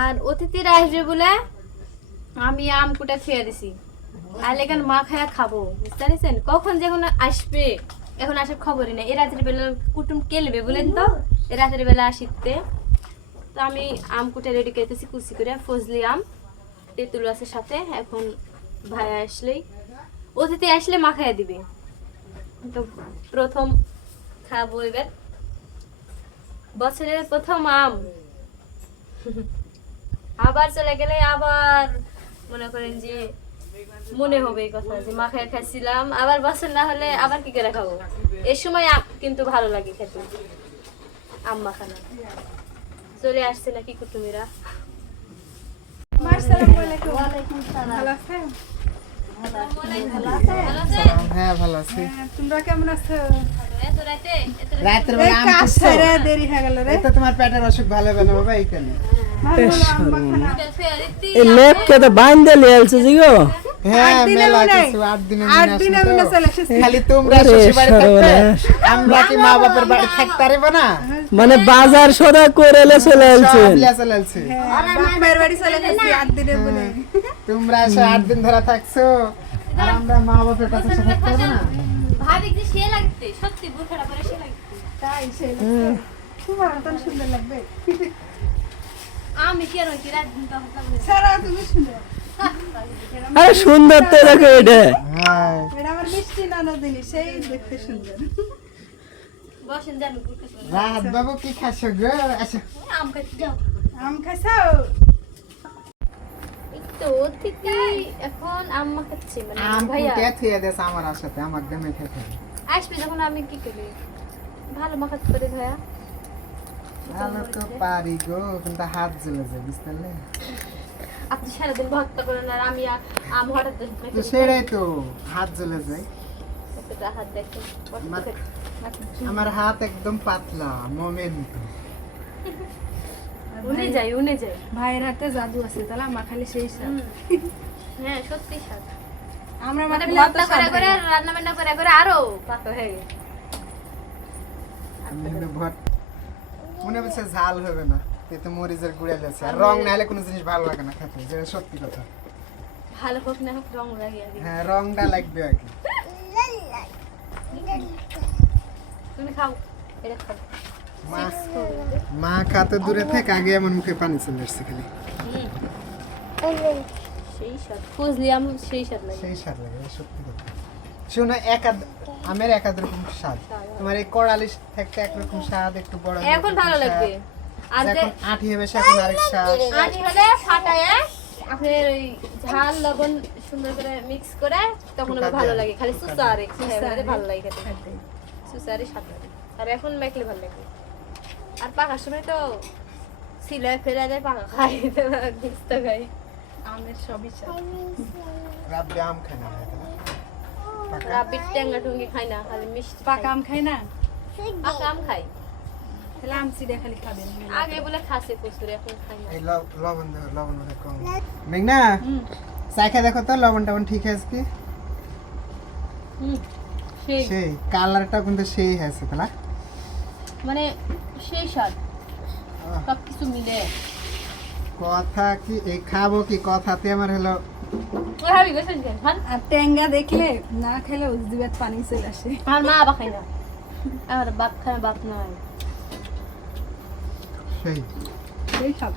আর অতিথিরা আসবে বলে আমি আম কুটা খেয়ে দিছি আর এখানে মা খায়া খাবো বুঝতে পারছেন কখন যখন আসবে এখন আসার খবরই নেই এই রাতের বেলা কুটুম কেলবে বলেন তো এই রাতের বেলা আসিতে তো আমি আম কুটা রেডি করতেছি কুচি করে ফজলি আম তেঁতুল আছে সাথে এখন ভাই আসলেই অতিথি আসলে মা খাইয়া দিবে তো প্রথম খাবো এবার বছরের প্রথম আম আবার চলে গেলে আবার মনে করেন যে মনে হবে এই কথা যে মা খাইয়া খাইছিলাম আবার বছর না হলে আবার কি করে খাবো এই সময় কিন্তু ভালো লাগে খেতে আম মাখানো চলে আসছে নাকি কুটুমিরা হ্যাঁ ভালো আছি তোমরা কেমন আছো? রাতের বেলা আম কাজ ছেড়ে দেরি হয়ে গেল রে। এই তো তোমার পেটের অসুখ ভালো হবে না বাবা এইখানে এই লেপকে তো বাঁধে লিয়েছে জিগো হ্যাঁ মেলা কিছু 8 দিনে মনে চলে এসেছে খালি তোমরা শ্বশুর বাড়ি থাকতে আমরা কি মা বাবার বাড়ি থাকতে পারবো না মানে বাজার সদা করে এলে চলে আসছে চলে আসছে বাপের বাড়ি চলে গেছি 8 দিনে বলে। তোমরা এসে 8 দিন ধরে থাকছো আর আমরা মা বাবার কাছে থাকতে পারবো না ভাবি যে সে লাগতে সত্যি বুখারা করে সে লাগতে তাই সেই তোমার তো সুন্দর লাগবে। আমি কি আর কি রাত দিন কথা বলি সারা তুমি সুন্দর। আরে সুন্দর তো দেখো এটা হ্যাঁ এটা আমার মিষ্টি ননদিনী সেই দেখতে সুন্দর। বসেন জানো বুঝতে রাত বাবু কি খাচ্ছো গো আচ্ছা আম খাইতে যাও আম খাইছো? তো অতিথি এখন আম্মা খাচ্ছে মানে আম ভাইয়া কুটে থুয়ে দেছ আমার সাথে আমার দমে খেতে আসবে যখন আমি কি করি ভালো মাখাতে পারি ভাইয়া ভালো তো পারি গো কিন্তু হাত জ্বলে যায় বুঝতে পারলে আপনি সারাদিন ভক্ত করেন আর আমি আম হঠাৎ তো সেটাই তো হাত জ্বলে যায় একটা হাত দেখেন আমার হাত একদম পাতলা মোমেন্ট উনে যায় ভাইয়ের হাতে জাদু আছে তাহলে আমার খালি সেই স্বাদ। হ্যাঁ সত্যি স্বাদ আমরা মানে মানে ভর্তা করে করে রান্না বান্না করে করে আরো পাকা হয়ে গেছে মনে হচ্ছে ঝাল হবে না এতে মরিচের গুঁড়া যাচ্ছে আর রং না হলে কোনো জিনিস ভালো লাগে না খেতে যেটা সত্যি কথা ভালো হোক না হোক রং লাগে আগে হ্যাঁ রংটা লাগবে আগে তুমি খাও এটা খাও মা মা খাতে দূরে থেকে আগে আমার মুখে পানি চলে আসছে খালি সেই স্বাদ খুঁজলি আম সেই স্বাদ লাগে সেই স্বাদ লাগে সত্যি কথা শোনো আমের একাদ রকম স্বাদ তোমার এই কড়ালি থেকে একরকম স্বাদ একটু বড় এখন ভালো লাগবে আর যে এখন আঠি হবে সে এখন আরেক স্বাদ আটি হলে ফাটায় আপনার ওই ঝাল লবণ সুন্দর করে মিক্স করে তখন আবার ভালো লাগে খালি সুসা আর ভালো লাগে খেতে সুসা আর স্বাদ লাগে আর এখন মাখলে ভালো লাগে আর পাকার সময় তো সিলাই ফেলা যায় পাকা খাই মিক্স তো খাই আমের সবই স্বাদ। রাব্বি আম খায় না পাকা রাবির ট্যাঙ্গা টুঙ্গি খাই না খালি মিষ্টি পাকা আম খাই না পাকা আম খাই তাহলে আম চিড়ে খালি খাবেন। আগে বলে খাসে কচুরি এখন খাই না এই লবণ দেখো লবণ মানে কম মেঘনা চাখা দেখো তো লবণ টবণ ঠিক আছে কি সেই সেই কালারটা কিন্তু সেই আছে তাহলে মানে সেই স্বাদ সব কিছু মিলে কথা কি এই খাবো কি কথাতে আমার হলো ওই হাবি গেছেন কেন খান আর ট্যাঙ্গা দেখলে না খেলে উজদিবাত পানি চলে আসে। আমার মা আবার খাই না আমার বাপ খায় বাপ নয় সেই সেই সব